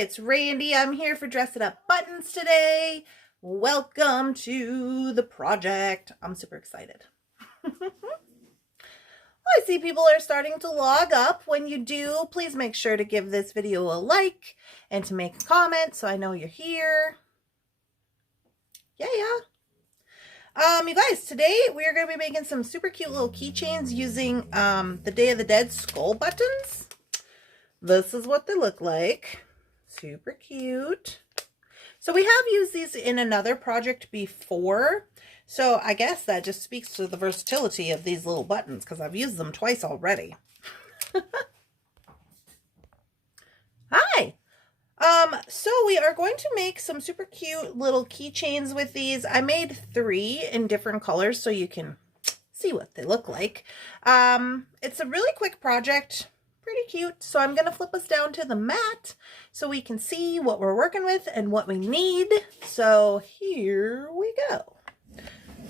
it's Randee. I'm here for Dress It Up Buttons today. Welcome to the project. I'm super excited. I see people are starting to log up. When you do, please make sure to give this video a like and to make a comment so I know you're here. Yeah. You guys, today we are going to be making some super cute little keychains using the Day of the Dead skull buttons. This is what they look like. Super cute. So we have used these in another project before. So I guess that just speaks to the versatility of these little buttons because I've used them twice already. Hi. So we are going to make some super cute little keychains with these. I made 3 in different colors so you can see what they look like. It's a really quick project. Pretty cute. So I'm going to flip us down to the mat so we can see what we're working with and what we need. So here we go.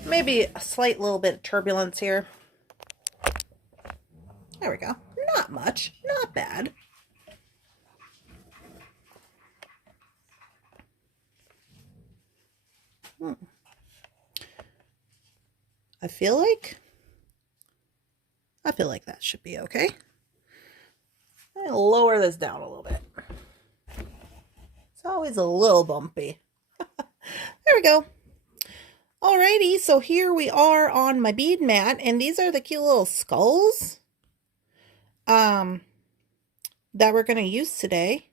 Maybe a slight little bit of turbulence here. There we go. Not much. Not bad. I feel like that should be okay. I'll lower this down a little bit. It's always a little bumpy. There we go. Alrighty, so here we are on my bead mat, and these are the cute little skulls that we're going to use today.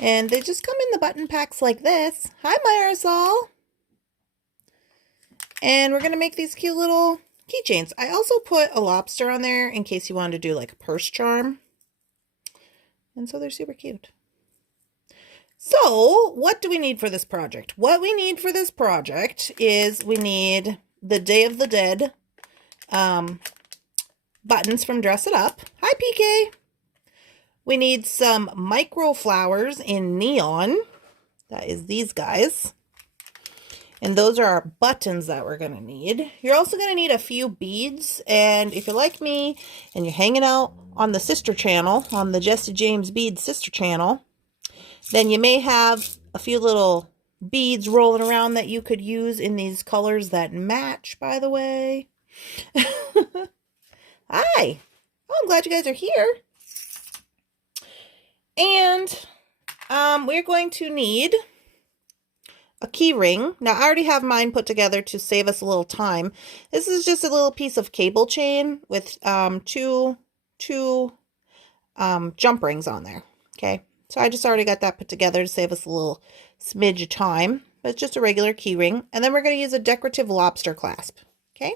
And they just come in the button packs like this. Hi, Marisol. And we're going to make these cute little keychains. I also put a lobster on there in case you wanted to do like a purse charm. And so they're super cute. So what do we need for this project? What we need for this project is we need the Day of the Dead buttons from Dress It Up. Hi, PK. We need some micro flowers in neon. That is these guys. And those are our buttons that we're going to need. You're also going to need a few beads. And if you're like me and you're hanging out on the sister channel, on the Jesse James Beads sister channel, then you may have a few little beads rolling around that you could use in these colors that match, by the way. Hi. Oh, I'm glad you guys are here. And we're going to need a key ring. Now, I already have mine put together to save us a little time. This is just a little piece of cable chain with two jump rings on there. Okay, so I just already got that put together to save us a little smidge of time. But it's just a regular key ring. And then we're going to use a decorative lobster clasp. Okay.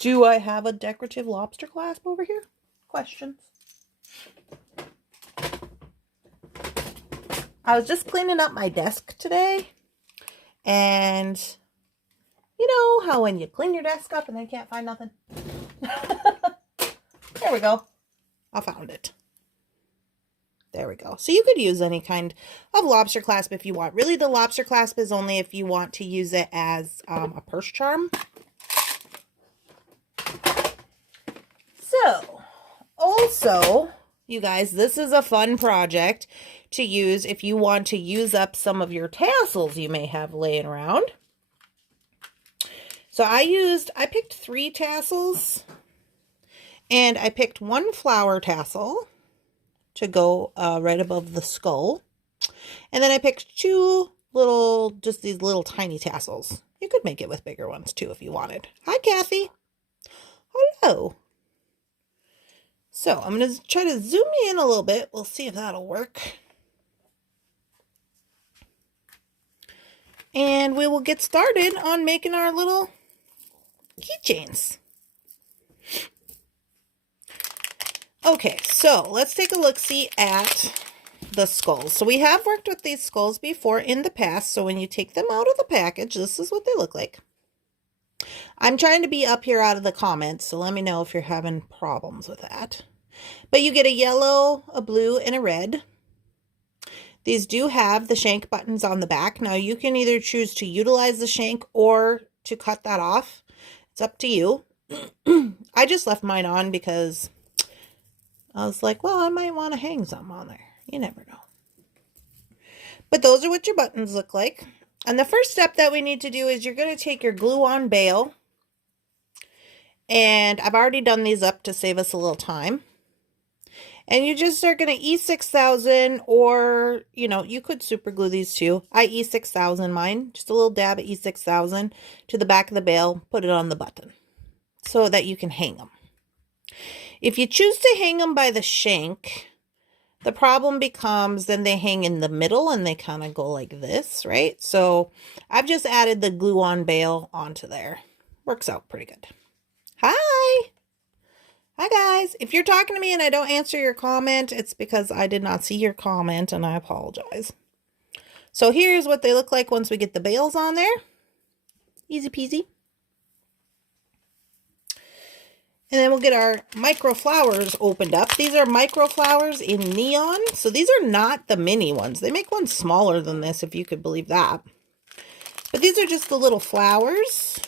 Do I have a decorative lobster clasp over here? Questions? I was just cleaning up my desk today, and you know how when you clean your desk up and then can't find nothing? There we go. I found it. There we go. So you could use any kind of lobster clasp if you want. Really, the lobster clasp is only if you want to use it as a purse charm. So, also, you guys, this is a fun project to use if you want to use up some of your tassels you may have laying around. So I picked 3 tassels, and I picked 1 flower tassel to go right above the skull. And then I picked 2 little, just these little tiny tassels. You could make it with bigger ones too if you wanted. Hi, Kathy. Hello. So I'm going to try to zoom in a little bit. We'll see if that'll work. And we will get started on making our little keychains. Okay, so let's take a look-see at the skulls. So we have worked with these skulls before in the past. So when you take them out of the package, this is what they look like. I'm trying to be up here out of the comments, so let me know if you're having problems with that. But you get a yellow, a blue, and a red. These do have the shank buttons on the back. Now, you can either choose to utilize the shank or to cut that off. It's up to you. I just left mine on because I was like, well, I might want to hang something on there. You never know. But those are what your buttons look like. And the first step that we need to do is you're going to take your glue-on bail. And I've already done these up to save us a little time. And you just are going to E6000, or, you know, you could super glue these too. I E6000 mine, just a little dab of E6000 to the back of the bail, put it on the button so that you can hang them. If you choose to hang them by the shank, the problem becomes then they hang in the middle and they kind of go like this, right? So I've just added the glue-on bail onto there. Works out pretty good. Hi! Hi guys! If you're talking to me and I don't answer your comment, it's because I did not see your comment and I apologize. So here's what they look like once we get the bails on there. Easy peasy. And then we'll get our micro flowers opened up. These are micro flowers in neon. So these are not the mini ones. They make ones smaller than this, if you could believe that. But these are just the little flowers.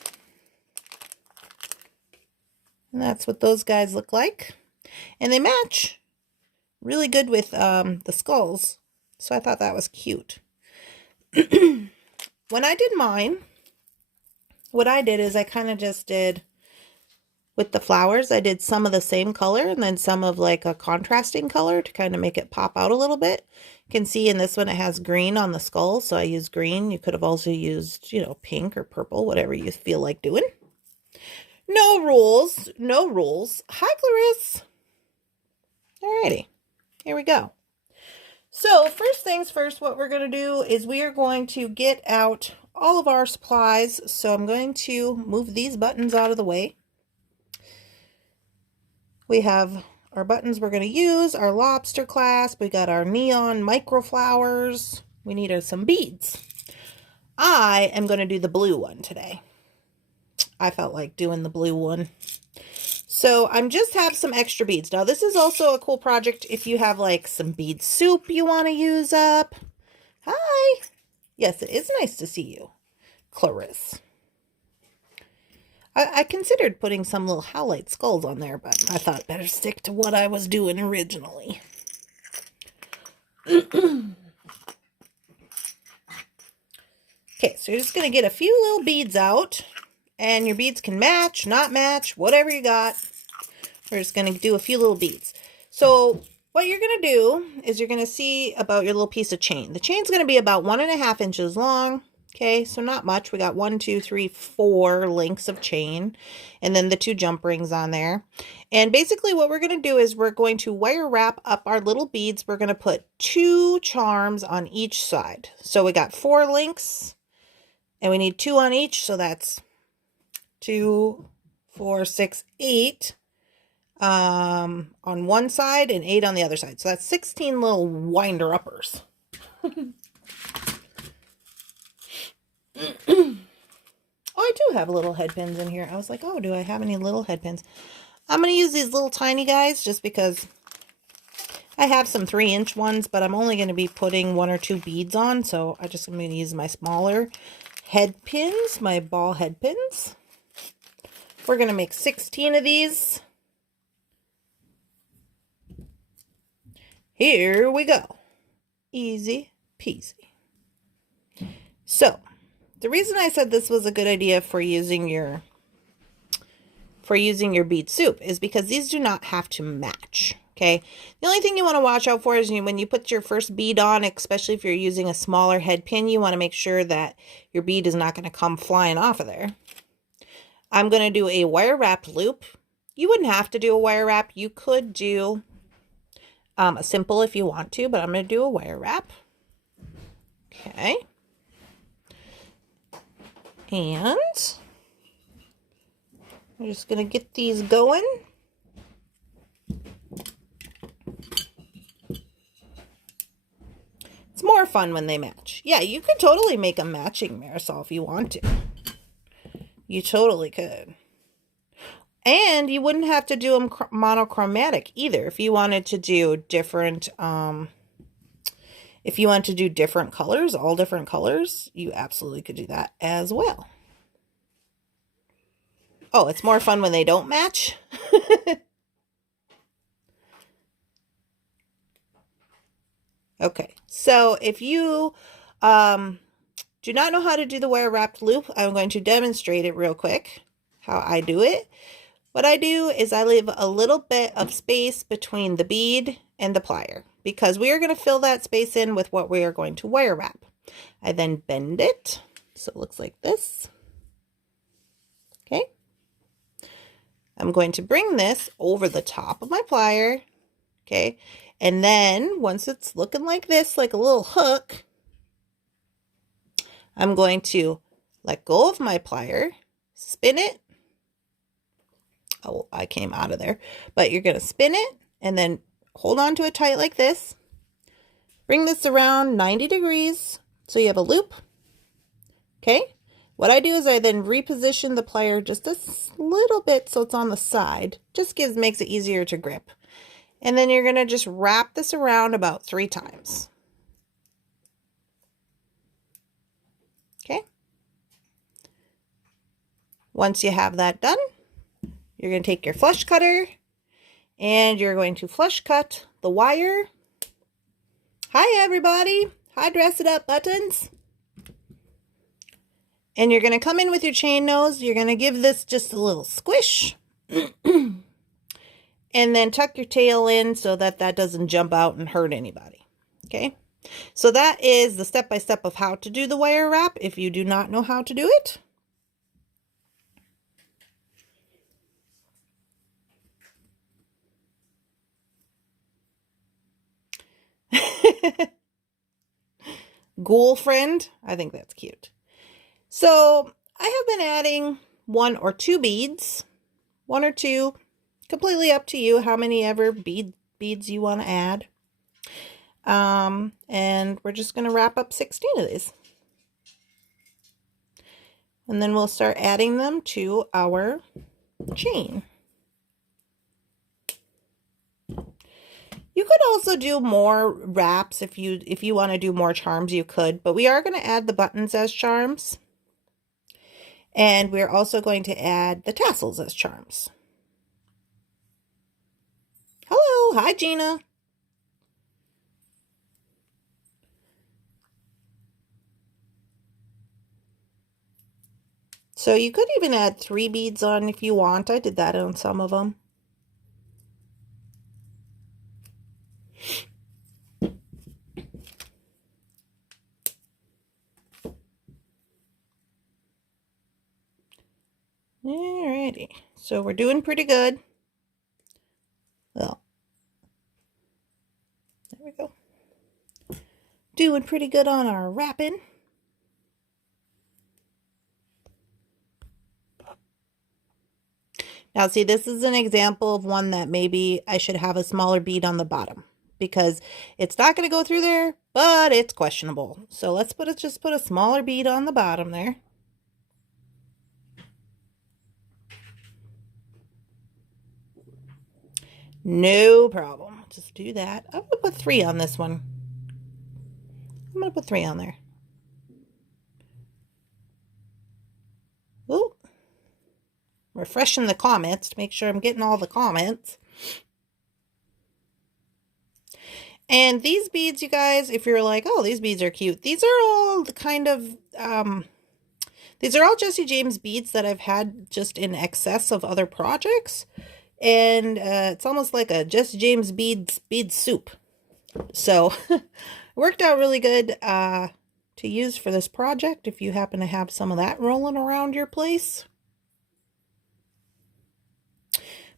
And that's what those guys look like. And they match really good with the skulls. So I thought that was cute. When I did mine, what I did is I kind of just did... with the flowers, I did some of the same color and then some of like a contrasting color to kind of make it pop out a little bit. You can see in this one it has green on the skull, so I used green. You could have also used, you know, pink or purple, whatever you feel like doing. No rules. No rules. Hi, Clarice. Alrighty. Here we go. So first things first, what we're going to do is we are going to get out all of our supplies. So I'm going to move these buttons out of the way. We have our buttons we're going to use, our lobster clasp, we got our neon micro flowers, we need some beads. I am going to do the blue one today. I felt like doing the blue one. So I'm just have some extra beads. Now this is also a cool project if you have like some bead soup you want to use up. Hi! Yes, it is nice to see you, Clarice. I considered putting some little howlite skulls on there, but I thought better stick to what I was doing originally. Okay, so you're just going to get a few little beads out, and your beads can match, not match, whatever you got. We're just going to do a few little beads. So what you're going to do is you're going to see about your little piece of chain. The chain's going to be about 1.5 inches long. Okay, so not much. We got 1, 2, 3, 4 links of chain, and then the 2 jump rings on there. And basically what we're going to do is we're going to wire wrap up our little beads. We're going to put 2 charms on each side. So we got 4 links, and we need 2 on each. So that's 2, 4, 6, 8 on one side and 8 on the other side. So that's 16 little winder uppers. Oh, I do have little head pins in here. I was like, oh, do I have any little head pins? I'm going to use these little tiny guys just because I have some 3-inch ones, but I'm only going to be putting 1 or 2 beads on. So I just am going to use my smaller head pins, my ball head pins. We're going to make 16 of these. Here we go. Easy peasy. So the reason I said this was a good idea for using your bead soup is because these do not have to match. Okay. The only thing you want to watch out for is when you put your first bead on, especially if you're using a smaller head pin, you want to make sure that your bead is not going to come flying off of there. I'm going to do a wire wrap loop. You wouldn't have to do a wire wrap. You could do a simple if you want to, but I'm going to do a wire wrap. Okay. And I'm just going to get these going. It's more fun when they match. Yeah, you could totally make a matching Marisol if you want to. You totally could. And you wouldn't have to do them monochromatic either. If you wanted to do different, if you want to do different colors, all different colors, you absolutely could do that as well. Oh, it's more fun when they don't match. Okay, so if you Do not know how to do the wire wrapped loop. I'm going to demonstrate it real quick, how I do it. What I do is I leave a little bit of space between the bead and the plier because we are going to fill that space in with what we are going to wire wrap. I then bend it so it looks like this. Okay. I'm going to bring this over the top of my plier. Okay. And then once it's looking like this, like a little hook, I'm going to let go of my plier, spin it. Oh, I came out of there. But you're going to spin it and then hold on to it tight like this. Bring this around 90 degrees so you have a loop. Okay. What I do is I then reposition the plier just a little bit so it's on the side. Just makes it easier to grip. And then you're going to just wrap this around about 3 times. Okay. Once you have that done, you're going to take your flush cutter and you're going to flush cut the wire. Hi, everybody. Hi, Dress It Up Buttons. And you're going to come in with your chain nose. You're going to give this just a little squish. And then tuck your tail in so that that doesn't jump out and hurt anybody. Okay. So that is the step-by-step of how to do the wire wrap if you do not know how to do it. Ghoul friend. I think that's cute. So I have been adding 1 or 2 beads. 1 or 2. Completely up to you how many ever beads you want to add. And we're just going to wrap up 16 of these. And then we'll start adding them to our chain. You could also do more wraps if you want to do more charms, you could, but we are going to add the buttons as charms. And we're also going to add the tassels as charms. Hello, hi Gina. So you could even add 3 beads on if you want. I did that on some of them. Alrighty, so we're doing pretty good. Well, there we go. Doing pretty good on our wrapping. Now see, this is an example of one that maybe I should have a smaller bead on the bottom because it's not going to go through there, but it's questionable. So let's just put a smaller bead on the bottom there. No problem. Just do that. I'm going to put 3 on this one. I'm going to put 3 on there. Ooh. Refreshing the comments to make sure I'm getting all the comments. And these beads, you guys, if you're like, oh, these beads are cute. These are all kind of, these are all Jesse James beads that I've had just in excess of other projects. And it's almost like a Jesse James bead soup. So it worked out really good to use for this project if you happen to have some of that rolling around your place.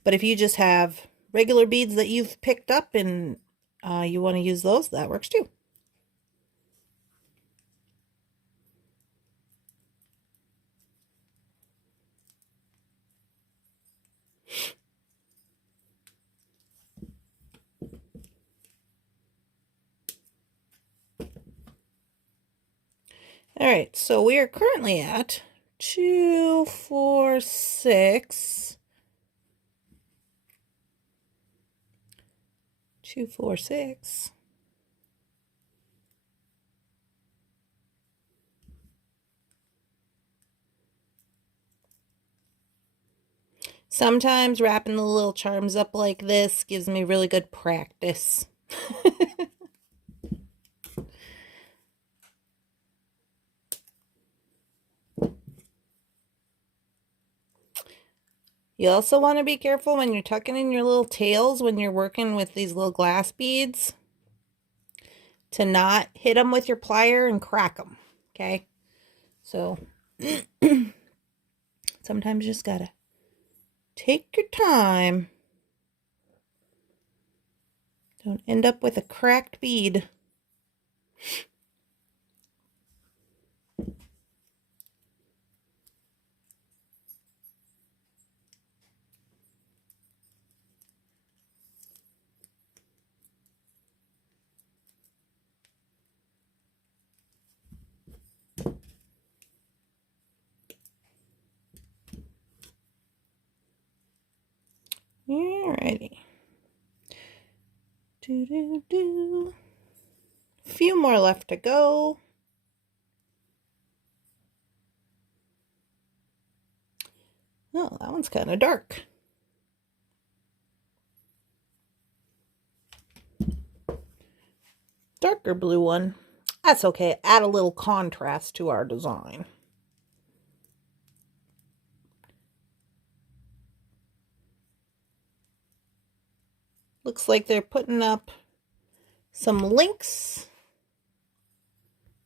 But if you just have regular beads that you've picked up and you want to use those, that works too. All right, so we are currently at 2, 4, 6. 2, 4, 6. Sometimes wrapping the little charms up like this gives me really good practice. You also want to be careful when you're tucking in your little tails when you're working with these little glass beads to not hit them with your plier and crack them, okay? So sometimes you just gotta take your time. Don't end up with a cracked bead. Alrighty. Do. A few more left to go. Oh, that one's kind of dark. Darker blue one. That's okay. Add a little contrast to our design. Looks like they're putting up some links.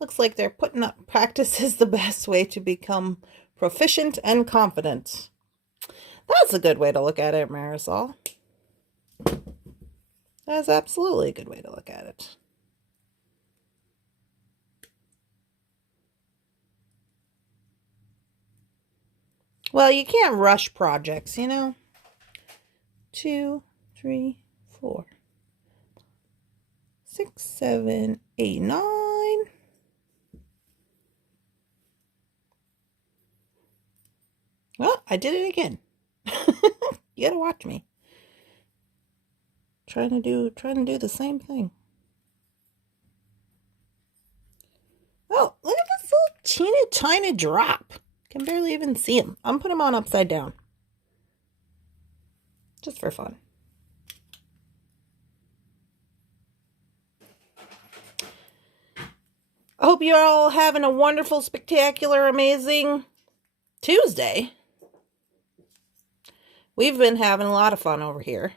Looks like they're putting up practice is the best way to become proficient and confident. That's a good way to look at it, Marisol. That's absolutely a good way to look at it. Well, you can't rush projects, you know. 2, 3, 4, 6, 7, 8, 9. Well, I did it again. You gotta watch me. Trying to do the same thing. Oh, look at this little teeny tiny drop. Can barely even see him. I'm putting him on upside down. Just for fun. I hope you're all having a wonderful, spectacular, amazing Tuesday. We've been having a lot of fun over here.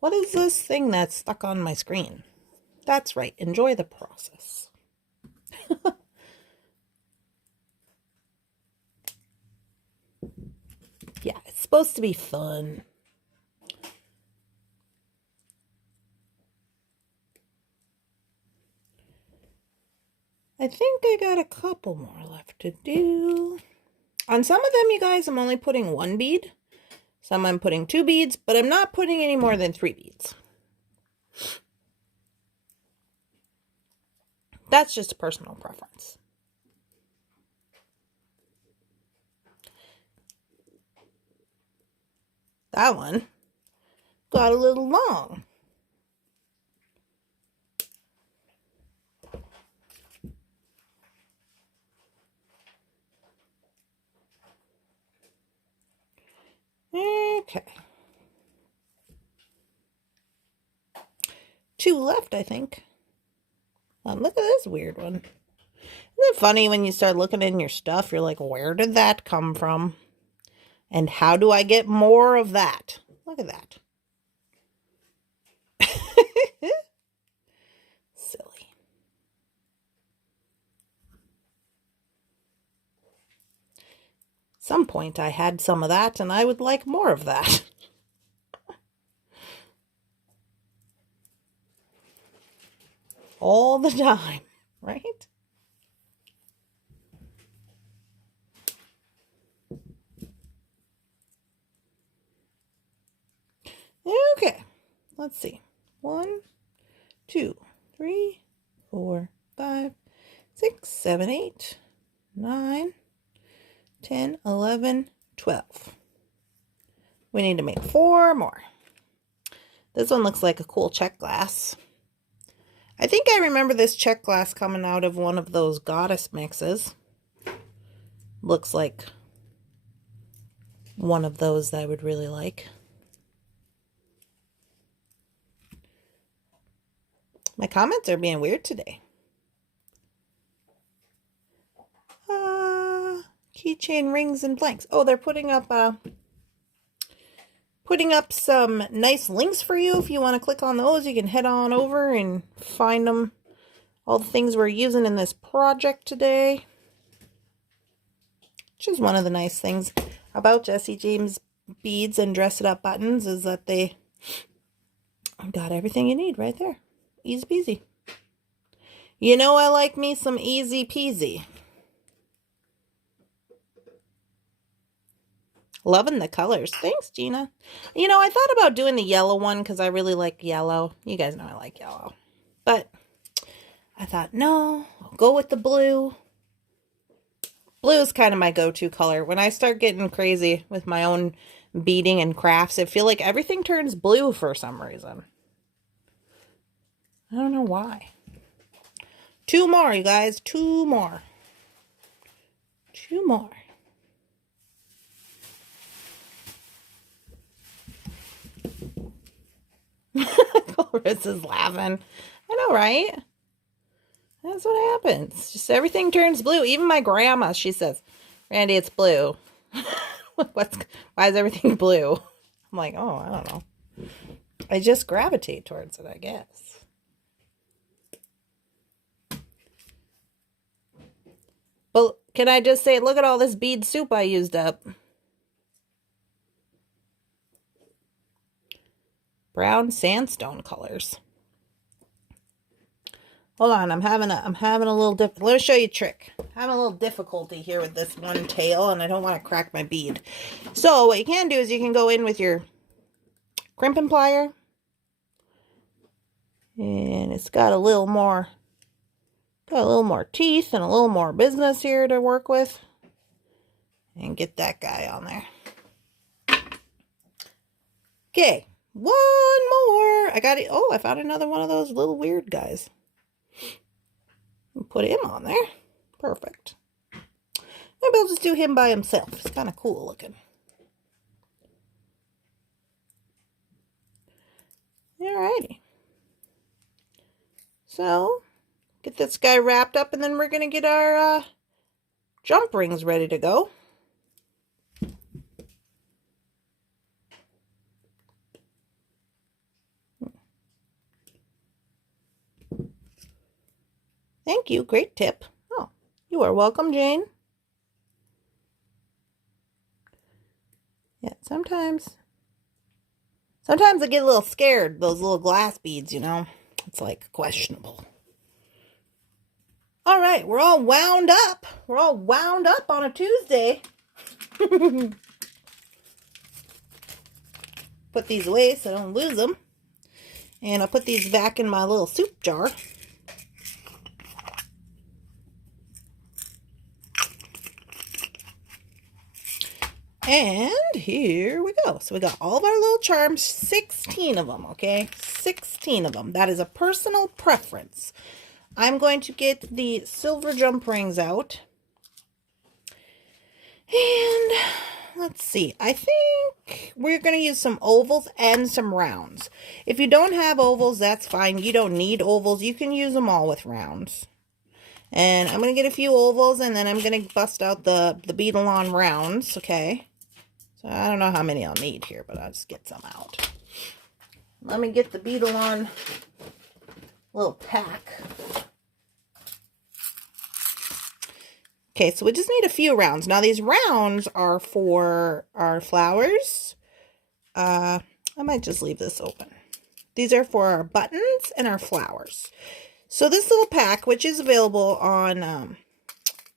What is this thing that's stuck on my screen? That's right. Enjoy the process. Yeah, it's supposed to be fun. I think I got a couple more left to do. On some of them, you guys, I'm only putting 1 bead. Some I'm putting 2 beads, but I'm not putting any more than 3 beads. That's just a personal preference. That one got a little long. Okay. 2 left, I think. Look at this weird one. Isn't it funny when you start looking in your stuff, you're like, where did that come from? And how do I get more of that? Look at that. Silly. Some point I had some of that and I would like more of that. All the time, right? Okay, let's see. 1, 2, 3, 4, 5, 6, 7, 8, 9, 10, 11, 12. We need to make 4 more. This one looks like a cool check glass. I think I remember this check glass coming out of one of those goddess mixes. Looks like one of those that I would really like. My comments are being weird today. Keychain Rings and Blanks. Oh, they're putting up some nice links for you. If you want to click on those, you can head on over and find them. All the things we're using in this project today. Which is one of the nice things about Jesse James beads and dress it up buttons is that they got everything you need right there. Easy peasy. You know I like me some easy peasy. Loving the colors. Thanks, Gina. You know, I thought about doing the yellow one because I really like yellow. You guys know I like yellow. But I thought, no, I'll go with the blue. Blue is kind of my go-to color. When I start getting crazy with my own beading and crafts, I feel like everything turns blue for some reason. I don't know why. 2 more, you guys. 2 more. 2 more. Clarissa's laughing. I know, right? That's what happens. Just everything turns blue. Even my grandma, she says, Randee, it's blue. Why is everything blue? I'm like, oh, I don't know. I just gravitate towards it, I guess. But can I just say, look at all this bead soup I used up. Brown sandstone colors. Hold on, I'm having a little let me show you a trick. I'm having a little difficulty here with this one tail, and I don't want to crack my bead. So what you can do is you can go in with your crimping plier, and it's got a little more teeth and a little more business here to work with, and get that guy on there. Okay, one more. I got it. Oh, I found another one of those little weird guys. Put him on there. Perfect. Maybe I'll just do him by himself. It's kind of cool looking. Alrighty. So, get this guy wrapped up, and then we're going to get our jump rings ready to go. Thank you. Great tip. Oh, you are welcome, Jane. Yeah, sometimes I get a little scared. Those little glass beads, you know. It's like questionable. All right, we're all wound up. We're all wound up on a Tuesday. Put these away so I don't lose them. And I'll put these back in my little soup jar. And here we go. So we got all of our little charms, 16 of them, okay? 16 of them. That is a personal preference. I'm going to get the silver jump rings out. And let's see. I think we're going to use some ovals and some rounds. If you don't have ovals, that's fine. You don't need ovals. You can use them all with rounds. And I'm going to get a few ovals, and then I'm going to bust out the beadle-on rounds, okay? So I don't know how many I'll need here, but I'll just get some out. Let me get the beadle-on little pack. Okay, so we just need a few rounds. Now these rounds are for our flowers. I might just leave this open. These are for our buttons and our flowers. So this little pack, which is available on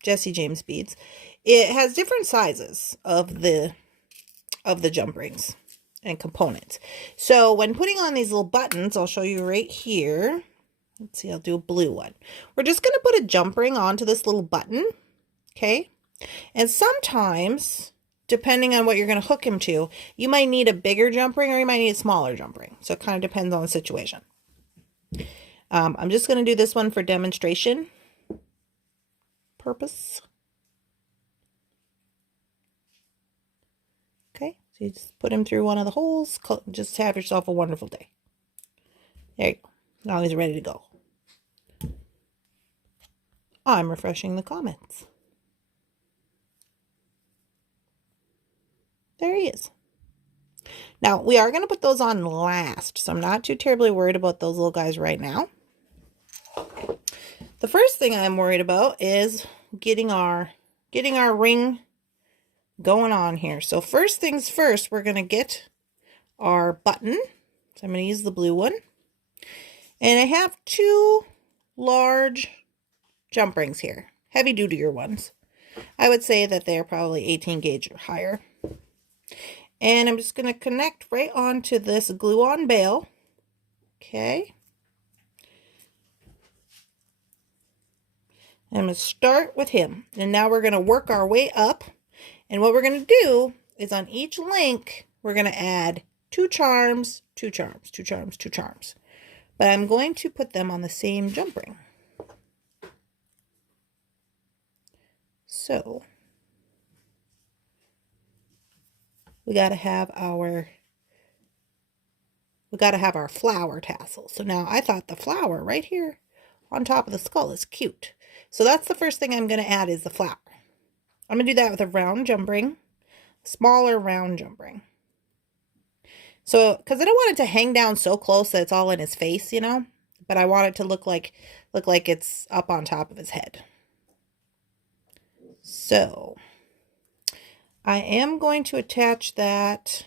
Jesse James Beads, it has different sizes of the jump rings and components. So when putting on these little buttons, I'll show you right here. Let's see, I'll do a blue one. We're just going to put a jump ring onto this little button, okay? And sometimes, depending on what you're going to hook him to, you might need a bigger jump ring or you might need a smaller jump ring. So it kind of depends on the situation. I'm just going to do this one for demonstration purpose. Okay, so you just put him through one of the holes. Just have yourself a wonderful day. There you go. Now he's ready to go. I'm refreshing the comments. There he is. Now, we are going to put those on last, so I'm not too terribly worried about those little guys right now. The first thing I'm worried about is getting our ring going on here. So first things first, we're going to get our button. So I'm going to use the blue one. And I have two large jump rings here, heavy duty ones. I would say that they're probably 18 gauge or higher. And I'm just going to connect right onto this glue-on bail. Okay. I'm going to start with him. And now we're going to work our way up. And what we're going to do is on each link, we're going to add 2 charms, 2 charms, 2 charms, 2 charms. But I'm going to put them on the same jump ring. So we got to have our flower tassel. So now I thought the flower right here on top of the skull is cute. So that's the first thing I'm going to add is the flower. I'm going to do that with a round jump ring, smaller round jump ring. So, because I don't want it to hang down so close that it's all in his face, you know, but I want it to look like it's up on top of his head. So, I am going to attach that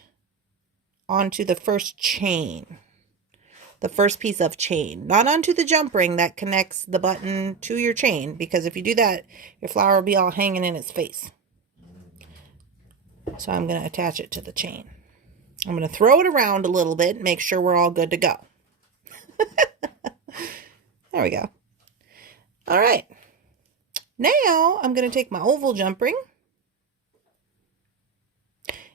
onto the first chain, the first piece of chain, not onto the jump ring that connects the button to your chain, because if you do that, your flower will be all hanging in its face. So I'm going to attach it to the chain. I'm going to throw it around a little bit and make sure we're all good to go. There we go. All right. Now I'm going to take my oval jump ring.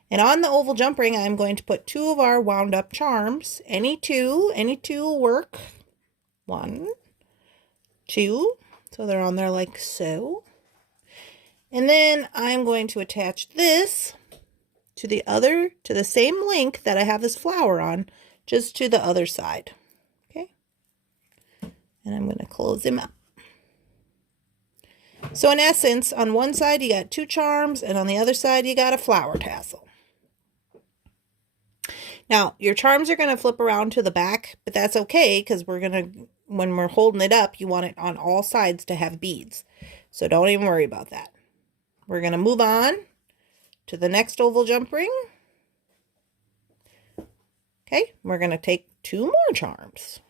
And on the oval jump ring, I'm going to put 2 of our wound up charms. Any two will work. 1, 2. So they're on there like so. And then I'm going to attach this to the same link that I have this flower on, just to the other side. Okay. And I'm going to close him up. So in essence, on one side you got 2 charms, and on the other side you got a flower tassel. Now, your charms are going to flip around to the back, but that's okay, because when we're holding it up, you want it on all sides to have beads. So don't even worry about that. We're going to move on to the next oval jump ring. Okay, we're going to take 2 more charms.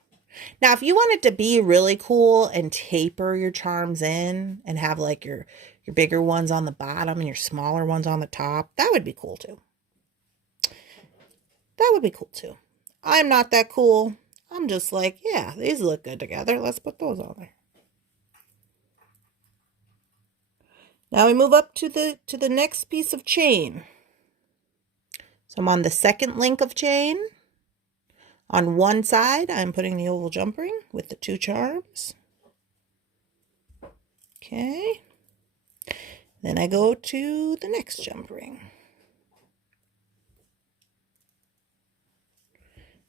Now, if you want it to be really cool and taper your charms in and have like your bigger ones on the bottom and your smaller ones on the top, that would be cool too. That would be cool too. I'm not that cool. I'm just like, yeah, these look good together. Let's put those on there. Now we move up to the next piece of chain. So I'm on the second link of chain. On one side, I'm putting the oval jump ring with the 2 charms. Okay. Then I go to the next jump ring.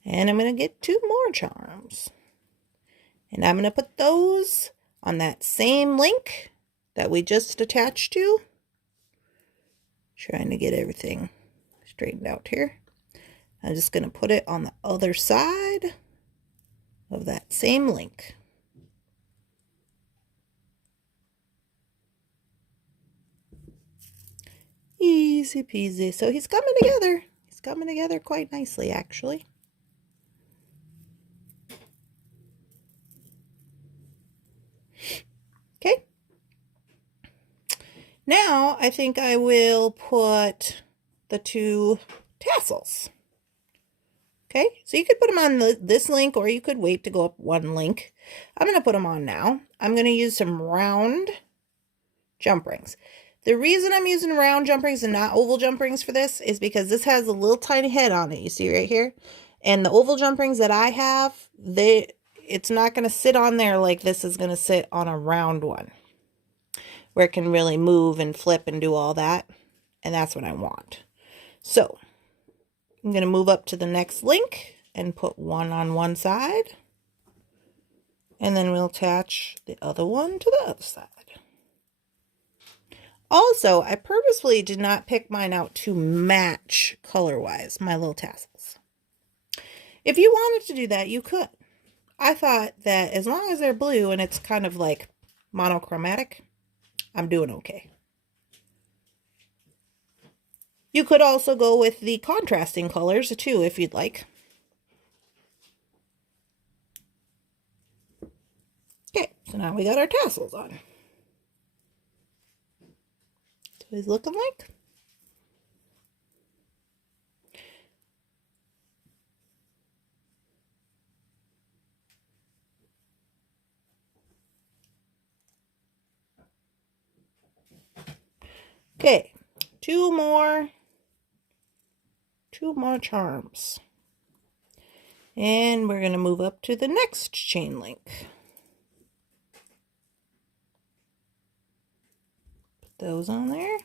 And I'm going to get 2 more charms. And I'm going to put those on that same link that we just attached to. Trying to get everything straightened out here. I'm just going to put it on the other side of that same link. Easy peasy. So he's coming together. He's coming together quite nicely, actually. Okay. Now I think I will put the 2 tassels. Okay, so you could put them on this link, or you could wait to go up 1 link. I'm going to put them on now. I'm going to use some round jump rings. The reason I'm using round jump rings and not oval jump rings for this is because this has a little tiny head on it. You see right here? And the oval jump rings that I have, it's not going to sit on there like this is going to sit on a round one, where it can really move and flip and do all that. And that's what I want. So I'm going to move up to the next link and put 1 on one side. And then we'll attach the other one to the other side. Also, I purposefully did not pick mine out to match color-wise, my little tassels. If you wanted to do that, you could. I thought that as long as they're blue and it's kind of like monochromatic, I'm doing okay. You could also go with the contrasting colors too, if you'd like. Okay, so now we got our tassels on. That's what he's looking like. Okay, two more charms. And we're going to move up to the next chain link. Put those on there.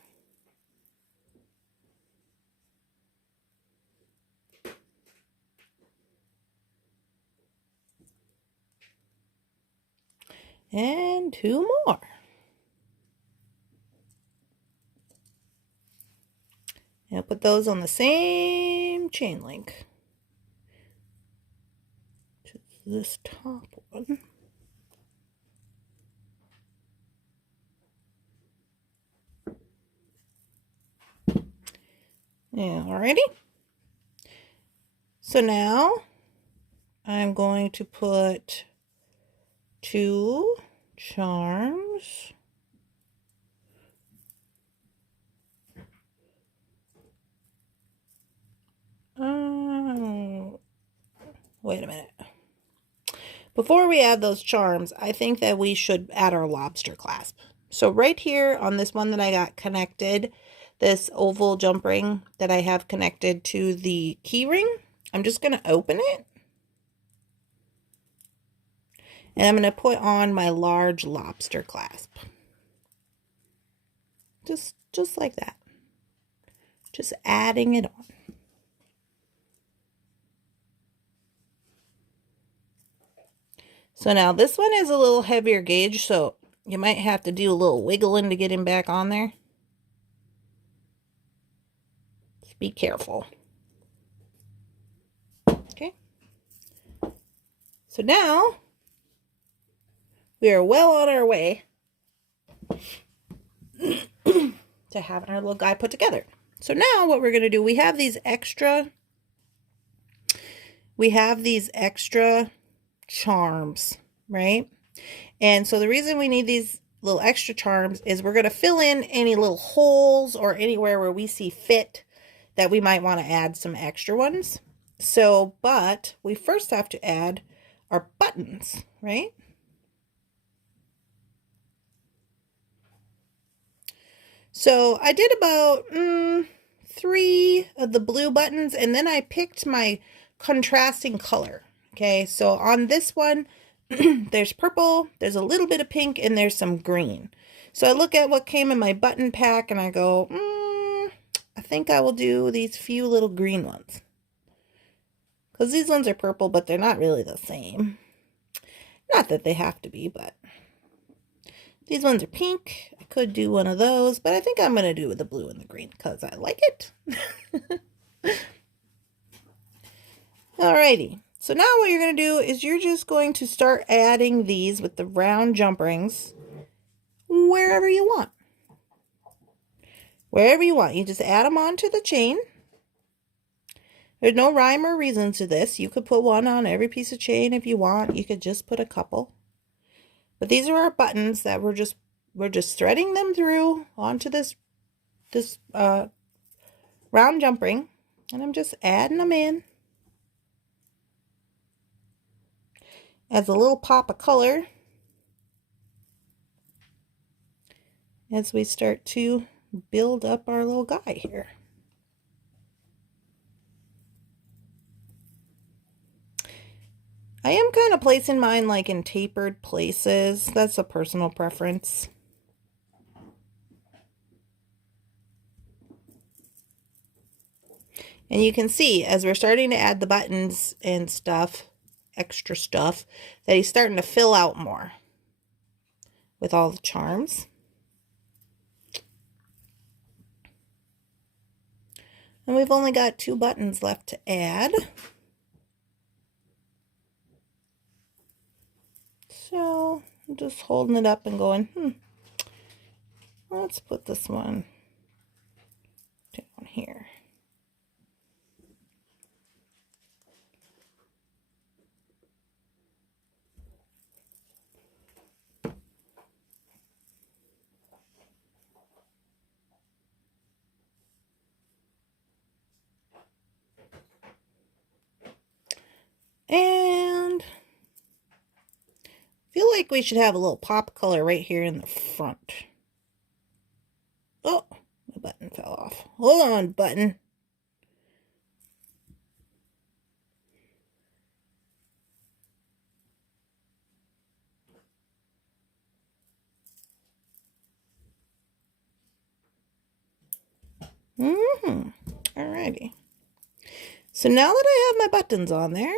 And two more. And put those on the same chain link. To this top one. Alrighty. So now I'm going to put two charms. Wait a minute. Before we add those charms, I think that we should add our lobster clasp. So right here on this one that I got connected, this oval jump ring that I have connected to the key ring, I'm just going to open it. And I'm going to put on my large lobster clasp. Just like that. Just adding it on. So now this one is a little heavier gauge, so you might have to do a little wiggling to get him back on there. Just be careful. Okay. So now we are well on our way to having our little guy put together. So now what we're going to do, we have these extra charms, right? And so the reason we need these little extra charms is we're going to fill in any little holes or anywhere where we see fit that we might want to add some extra ones. So, but we first have to add our buttons, right? So I did about 3 of the blue buttons, and then I picked my contrasting color. Okay, so on this one, there's purple, there's a little bit of pink, and there's some green. So I look at what came in my button pack, and I go, I think I will do these few little green ones. Because these ones are purple, but they're not really the same. Not that they have to be, but these ones are pink. I could do one of those, but I think I'm going to do the blue and the green because I like it. Alrighty. So now what you're going to do is you're just going to start adding these with the round jump rings wherever you want. Wherever you want. You just add them onto the chain. There's no rhyme or reason to this. You could put one on every piece of chain if you want. You could just put a couple. But these are our buttons that we're just threading them through onto this round jump ring. And I'm just adding them in. Adds a little pop of color as we start to build up our little guy here. I am kind of placing mine like in tapered places. That's a personal preference. And you can see as we're starting to add the buttons and stuff, extra stuff, that he's starting to fill out more with all the charms. And we've only got 2 buttons left to add. So I'm just holding it up and going, let's put this one down here. And I feel like we should have a little pop color right here in the front. Oh, my button fell off. Hold on, button. Alrighty. So now that I have my buttons on there,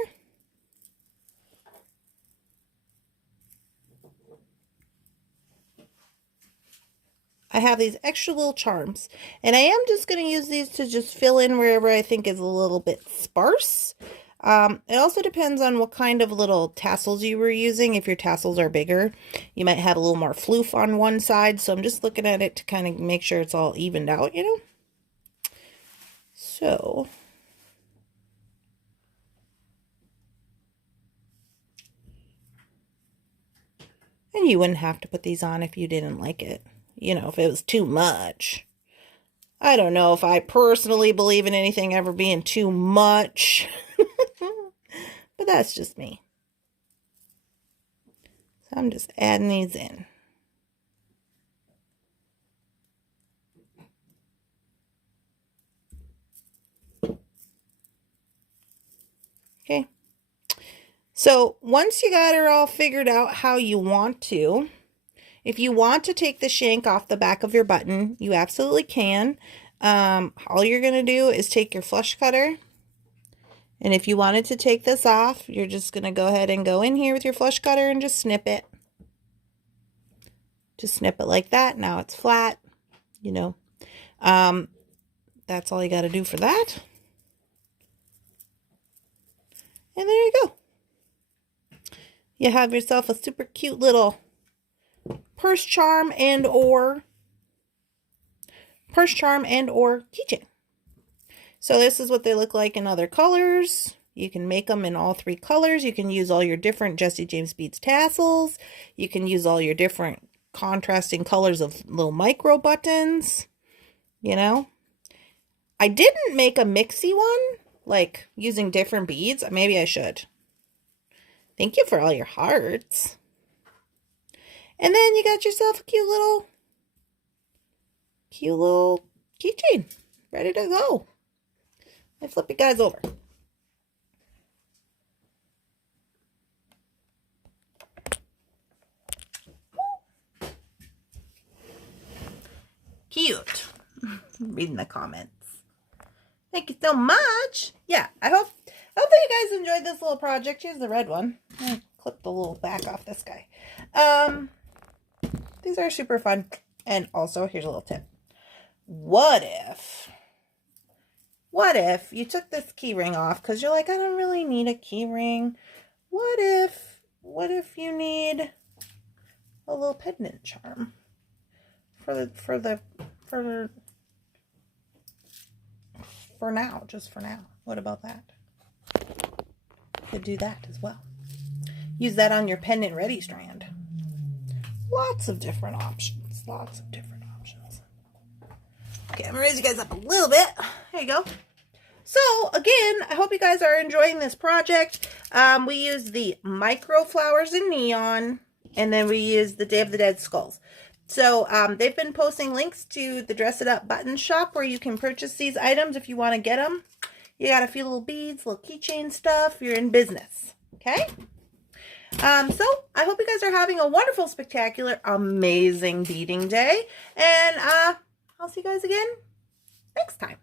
I have these extra little charms, and I am just going to use these to just fill in wherever I think is a little bit sparse. It also depends on what kind of little tassels you were using. If your tassels are bigger, you might have a little more floof on one side. So I'm just looking at it to kind of make sure it's all evened out, you know. So and you wouldn't have to put these on if you didn't like it. You know, if it was too much. I don't know if I personally believe in anything ever being too much. But that's just me. So I'm just adding these in. Okay. So once you got her all figured out how you want to, if you want to take the shank off the back of your button, you absolutely can. All you're going to do is take your flush cutter. And if you wanted to take this off, you're just going to go ahead and go in here with your flush cutter and just snip it. Just snip it like that. Now it's flat, you know. That's all you got to do for that. And there you go. You have yourself a super cute little purse charm and or keychain. So this is what they look like in other colors. You can make them in all 3 colors. You can use all your different Jesse James Beads tassels. You can use all your different contrasting colors of little micro buttons. You know, I didn't make a mixy one, like using different beads. Maybe I should. Thank you for all your hearts. And then you got yourself a cute little keychain ready to go. Let me flip you guys over. Cute. Reading the comments. Thank you so much. Yeah, I hope that you guys enjoyed this little project. Here's the red one. I clipped the little back off this guy. These are super fun. And also, here's a little tip. What if you took this key ring off because you're like, I don't really need a key ring. What if you need a little pendant charm for now, just for now. What about that? Could do that as well. Use that on your pendant ready strand. Lots of different options. Lots of different options. Okay, I'm gonna raise you guys up a little bit. There you go. So again, I hope you guys are enjoying this project. We used the micro flowers in neon, and then we used the Day of the Dead skulls. So they've been posting links to the Dress It Up button shop where you can purchase these items if you want to get them. You got a few little beads, little keychain stuff. You're in business. Okay? So I hope you guys are having a wonderful, spectacular, amazing beading day. And I'll see you guys again next time.